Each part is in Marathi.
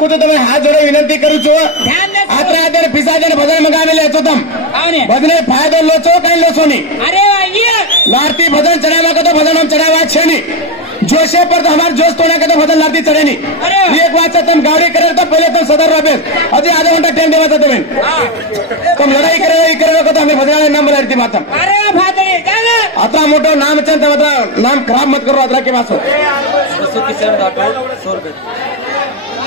कूदो તમે હાથ જોડે વિનંતી કરું છું આત્રા આદર પિસાજર ભજન મગાવેલે હતો તમ ભજને ફાયદો લો છો કઈ લો છો નહીં अरे ये लारती भजन चढ़ावा का तो भजन हम चढ़ावा छे नहीं जोशे पर तो हमारे जोश तोड़ने का तो भजन लारती चढ़े नहीं एक बात से तुम गाड़ी करे तो पहले तुम सदर रहे अभी आधा घंटा टाइम देवा था तुम लड़ाई करे तो हमें भजन नाम बोला मातम अरे अतरा मोटो नाम चंद नाम खराब मत करो अतरा के पास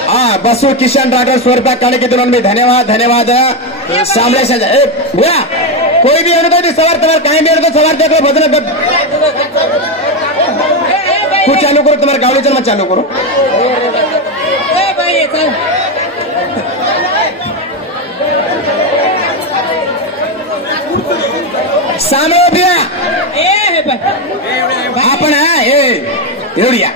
हाँ बसु किशन राठौर 100 रुपया काले के तुरंत में धन्यवाद धन्यवाद सामने से भैया कोई भी अनु तो सवार तवार कहीं भी तो सवार देखो भजन कुछ चालू करो तुम्हारे गाड़ी चल मत चालू करो सामने भैया आपण एवढिया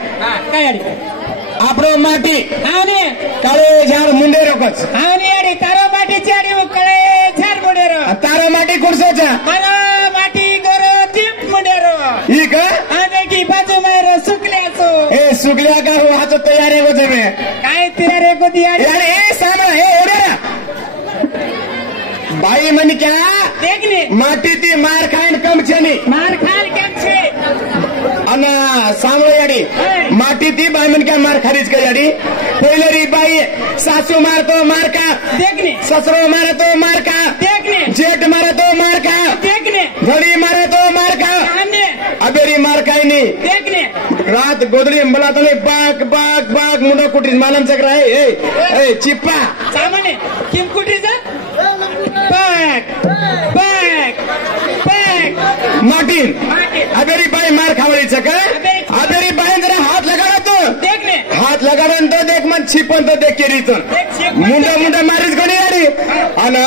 આપણો માટી આવને કાળો ઝાડ મુંડેરો કચ આવને આડી તારો માટી ચાડી કળે ઝાડ મુંડેરો તારો માટી કોણસો છે મારો માટી ગોરો ટીપ મુંડેરો ઈ કા આને કી બાજુ મારે સુકલ્યાસો એ સુકલ્યા का हो हाथ तैयार है वो जमे काय तैयार है को दियाड़ी यार ए सामने ए ओडा भाई मन क्या देख ले माटी थी मार खाइन कम छे नी मार खाल केम छे अना सामने याडी माटी थी भाई मन क्या मार खरीद के याडी पहले री भाई सासू मार तो मार का देखने ससुरो मारे तो मार का देखने जेठ मारे तो मार का देखने घड़ी मारे तो मार का आने अबेरी मार खाई नहीं देखने रात गोदड़ी अंबला तो नहीं बाग बाग बाग मुंडो कुटी मालूम चक रहा है ए चिप्पा सामने किम कुटी जा बैक बैक बैक मार्टिन अबेरी भाई मार खावली चका अबेरी भाई जरा हाथ लगा तो देखने हाथ लगा तो देख मन छिपन तो देख के रीतन मुंडा मुंडा मारिस कोणी यारी अना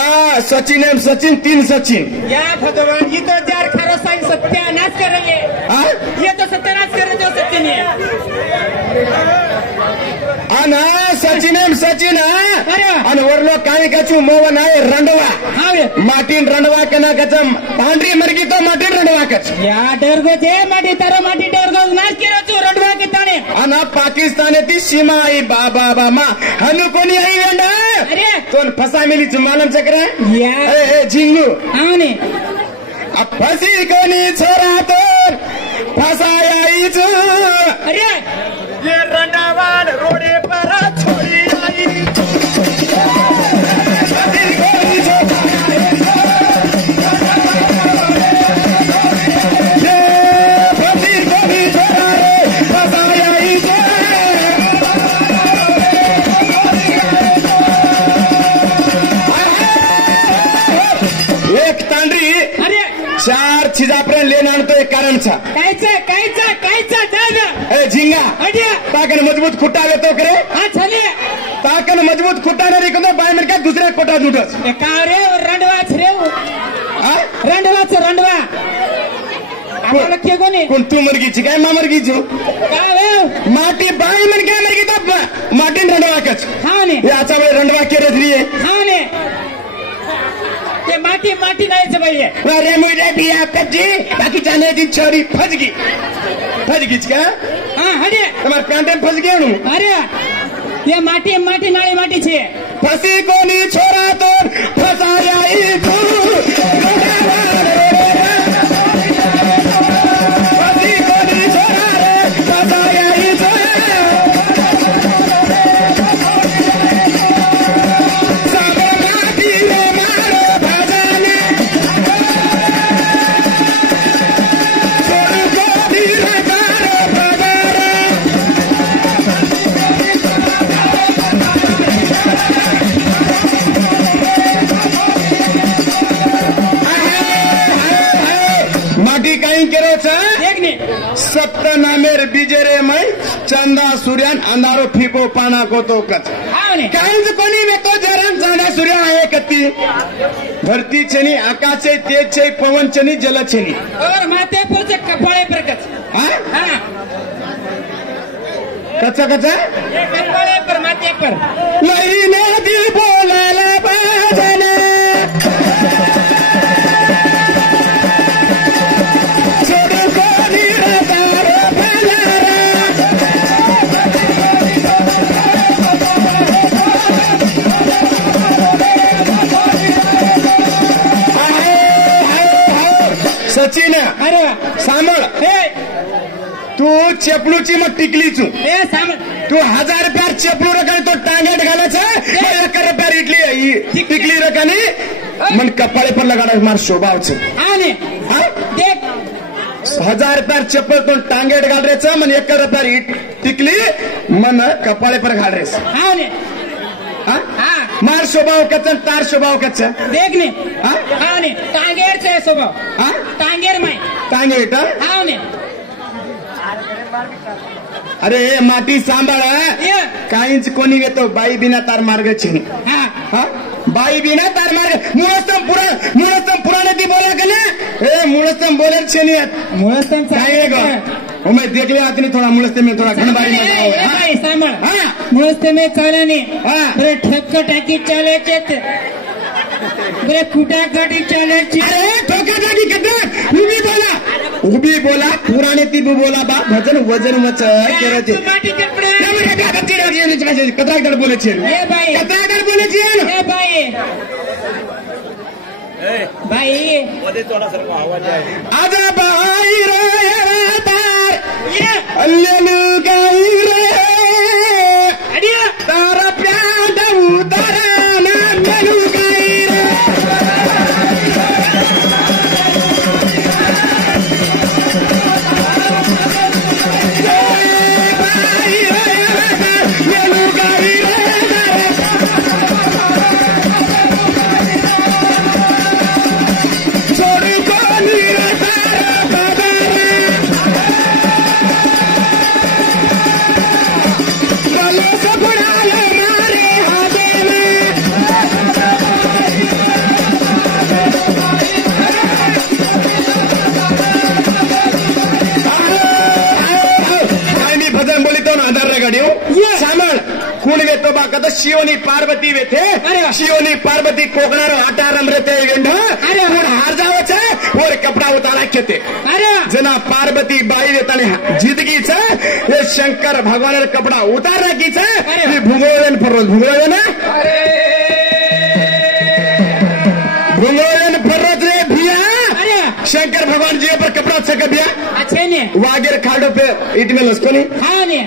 सचिन एम सचिन 3 सचिन या भगवान ये तो जार खरो साइन सत्यानाश करेंगे हां ये तो सत्यानाश करे जो सत्य नहीं है अना सचिन एम सचिन अन वरलो काय कछु मोवन आहे रंडवा माटीन रंडवा कना कचम पांढरी मरगी तो माटीन रंडवा कच या डरगो जे माटी तारो माटी डरगो नाश केरो तू रंडवा के ताणे अना पाकिस्तान ती सीमा आई बाबा बामा हनु कोणी आई वेंडा अरे तोन फसा मिली मालम चक्र या ए झिंगू आने अब फसी कोणी छोरा तो फसाया ईच अरे ये रंडावान रोडे पर छोरी आई चार छिजापर्यंत लेणं आणतो एक कारण छा कायचा दादा ए झिंगा अड्या ताकन मजबूत खुट्टा येतो करे हा छले ताकन मजबूत खुट्टा नाही रिकतो बाय मन का दुसरे कोटा जुटस ए का रे रंडवाच रे हा रंडवा आम्हाला के कोणी कोण तू मरगीची काय मामरगीची का रे माटी बाय मन काय मरगी तो माटीन रंडवा कच हा ने याचा वेळ रंडवा केरे धरिये हा ने ते माटी नाही भाई अरे मुझे बिया कच्ची बाकी जाने दी छोरी फजगी का हाँ हटे तुम्हारे पैंटे फस गया हूँ अरे ये माटी नाली माटी छे फसी कोनी छोरा तो फसाया ही तू फसी कोनी छोरा रे फसाया ही तू सप्तनामेर बीजेरे मै चंदा सूर्यान अंधारो फीको पाना को तो कच कांज कोणी में तो जरन चंदा सूर्य आहे कती धरती छनी आकाश छे तेज छे पवन छनी जल छनी और माथे पर से कपाळे पर कच हां हां कच्चा कपाळे पर माथे पर नहीं नदी बोलाला बाजने चेपलूची मग टिकलीचू ए सांभ तू 1000 रुपयार चेपलू रकाने तो टांगेट घालायचा 1 रुपयार इटली टिकली रकाने मन कपाळे पर लगाडा मार शोभावचं आने हा देख 1000 रुपयार चप्पल तो टांगेट घाल रेच मन 1 रुपयार टिकली मन कपाळे पर घाल रेस आने हा हाँ मार शोभाव कच्चा तार शोभाव कच्चा देख ने हा आने टांगेर से स्वभाव हा टांगेर माय टांगेट आने अरे माटी सांभाळ ये काहीच कोणी येतो बाई बिना तार मार्ग छे हाँ हा बाई बिना तार मार्ग मुळस्तम पुराने ती बोला का ना ए मुळस्तम बोलेल छे नहीं मुळस्तम काय गो ओ मैं देख लिया आदमी थोड़ा मुळस्तम में थोड़ा घनबारी में जाओ ए भाई सांभाळ हा मुळस्तम में चाले ने हा बरे ठक्क टाकी चाले चेत बरे कुटा काटी चाले ची अरे ठोका टाकी कदर उभी बोला पुराने ती बोला बा भजन वजन वच करते माटी कपड़े कत्रागड बोले छे ए भाई कत्रागड बोले छे ए भाई भाई आजा बाई रे तार ये अल्लेलू गाई रे अडिया तार प्याद उतारा ना मेलू गाई रे बाई रे मेलू गाई रे छोड़ी कोनी रे तारा गले से बुढ़ाले मारे हाथे में मी भजन बोलितो ना आधार गाडीव सामळ खूण वेतो बाका शिवनी पार्वती वेथे अरे वा. शिवनी पार्वती कोकणार आटा रमरते वेंढ अरे वा. खूण हार जावचे वर कपडा उतारा खेते अरे जना पार्वती बाई वेताने जिंदगीच हे शंकर भगवान कपडा उतार राखीच अरे. भुंगोळन फरोज भुंगोळन भुंगोळन फरोज रे भिया अरे शंकर भगवान जी पर कपड़ा छक भिया अच्छे ने वागेर खाडो पे इट में लसको नहीं हाँ ने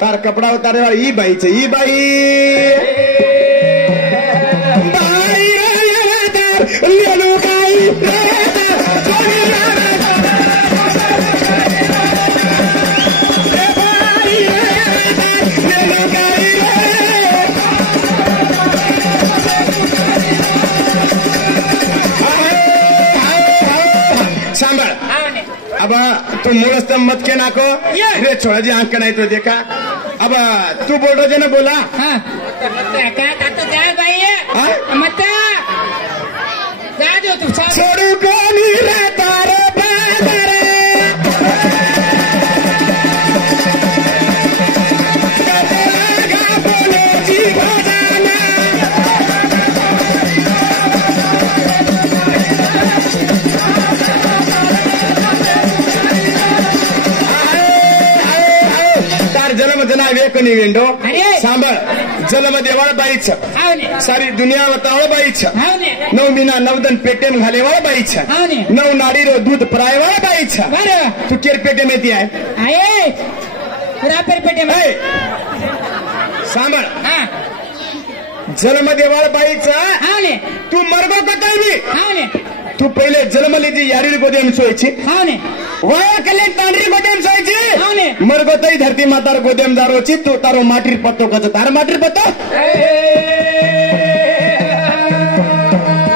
तार कपड़ा उतारे वाली ई बाई छे ई बाई बाई रे तार लेलो गाई रे तार छोड़ी रे बाई रे तार लेलो गाई रे सांभळ हाँ ने अब तू मुळस्तम मत के नाको ये. रे छोड़ा जी आंख नहीं तो देखा अब तू बोल रहे ना बोला हाँ का तो जाए भाई हाँ? मत जा दो तू सब छोड़ू कोनी रे तारे बादरे कतलागा बोले जी भजाना तार जन्म जना वेकनी वेंडो अरे. सांभाळ जन्म देवाळ बाईच हाँ ने सारी दुनिया बतावळ बाईच हाँ ने 9 मीना 9 दिन पेटेम घालेवाळ बाईच हाँ ने 9 नाडीरो दूध परायवाळ बाईच बरं तू केर पेटे में ती आहे आये रापर पेटे में ए, सांभाळ हाँ जन्म देवाळ बाईच हाँ ने तू मरगो कतलवी हाँ ने तू पहिले जन्म लीजी यारी गोदेम सोयची हाँ ने वया कले तांडरी गोदेम सोयची हाँ ने मरगो तई धरती मातार गोदेम दारोची तू तारो माटीर पत्तो कच तार माटीर पत्तो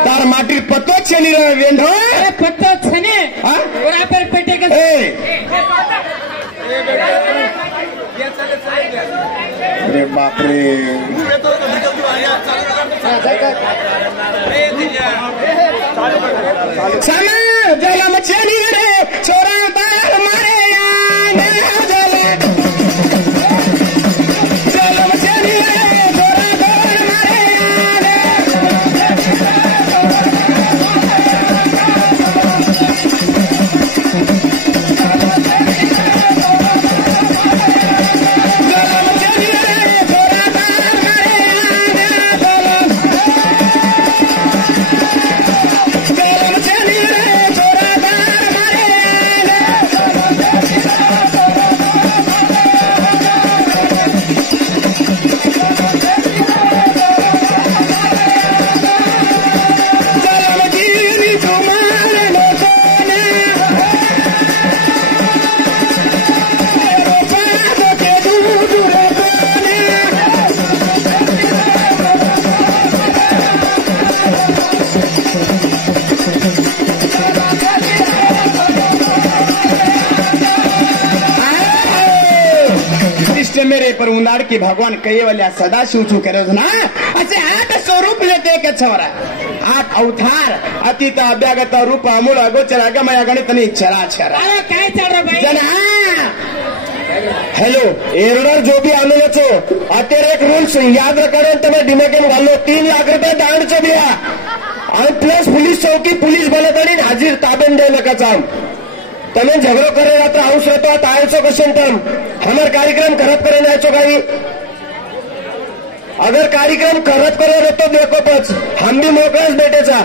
तार माटीर पत्तो छेनी रे वेंढो अरे पत्तो छने हाँ? रापर पेटे के ए अरे बाप रे समय जलम छेनी रे छोरा तार मारे याद जलम छेनी रे छोरा तार मारे जलम छेनी रे छोरा तार मारे जलम छेनी रे छोरा तार मारे पर उंदाड की भगवान कैवल्या सदाशिव चू करे ना असे 8 स्वरूप लेते के छोरा 8 अवतार अतीत अभ्यागत रूप अमूल अगोचर अगमय गणित आणि चराचर काय चाल भाई जना हेलो एरडर जो भी आलेलो छो અત્યારે એક રૂલ્સ યાદ રખાડો તમે ડિમેકેમ ગાલો 3 લાખ રૂપિયા દાંડ છો बिया और प्लस पुलिस चौकी पुलिस बलदड़ी हाजिर ताबेन दे लका चाम तमें झगड़ो करे रात्र हाउस रहतो तायचो कशन तम हमर कार्यक्रम करत करे नाचो काही अगर कार्यक्रम करत करे रहतो देखो पच हम भी मोकळाच भेटेचा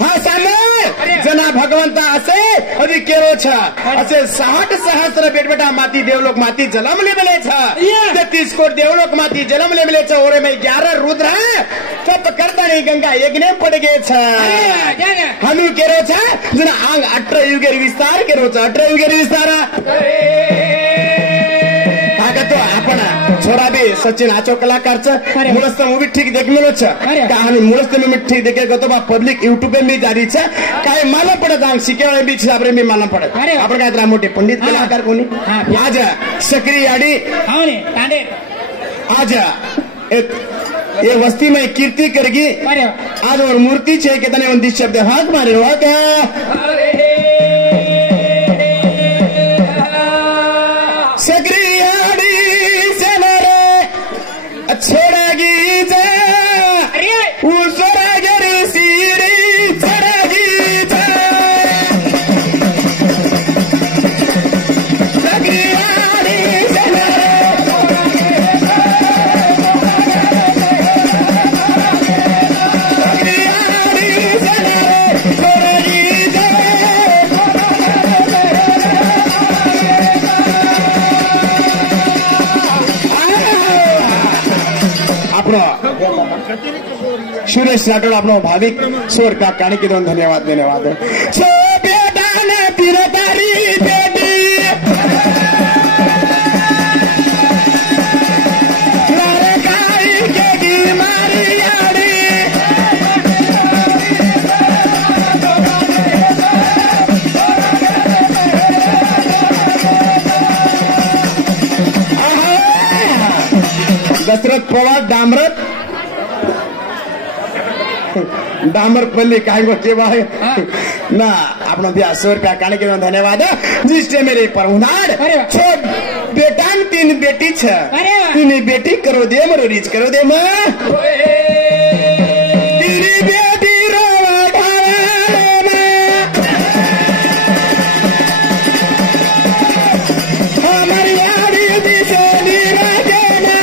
हा सामे जना भगवंता असे अभी केरो छा असे 60 सहस्त्र बेटा माती देवलोक माती जलमले मिले छा 33 कोट देवलोक माती जलमले मिले छा और में 11 रुद्र तप करता नहीं गंगा यज्ञ पड़ गए छा हम केरो छा जना आंग 18 युगेर विस्तार केरो छा 18 युगेर विस्तार तो आपण छोरा बी सचिन आचो कलाकार मुळस्त मूवी ठीक देखमेलो छ कहानी मुळस्त मी ठीक देखे गतो बा पब्लिक यूट्यूब पे मी जारी छ काय माला पडत आंग शिकेळे बी छाबरे मी माला पडत आपण काय त्रा मोठे पंडित कलाकार कोणी आज सकरी याडी हाने तांडे आज ये वस्ती में कीर्ति करगी आज और मूर्ति छे के तने उन शब्द हाथ मारे हो क्या सकरी छोड़ागी जा उसरागरी सीरी छोड़ागी जा सगरियाड़ी सनरे सगरियाड़ी सनरे छोड़ागी जा सुरेश राठोड आपनो भाविक स्वर का काणी के दोन धन्यवाद धन्यवाद सो बेटा ने तिरतारी बेटी लारे काई के गी मारी याड़ी दशरथ पवार डामरत डामरपल्ली काय गोष्टी बाय ना आपण द्या 100 रुपया काणी के धन्यवाद जिससे मेरे परउनाड छोट बेटान 3 बेटी छ 3 बेटी करो दे मरो रीच करो दे म तेरी बेटी रोवा ढाले म हमारी यारी दिसोनी राजना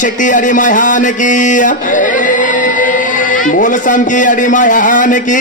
शक्ति अड़ी महान की बोल सम की अड़ी महान की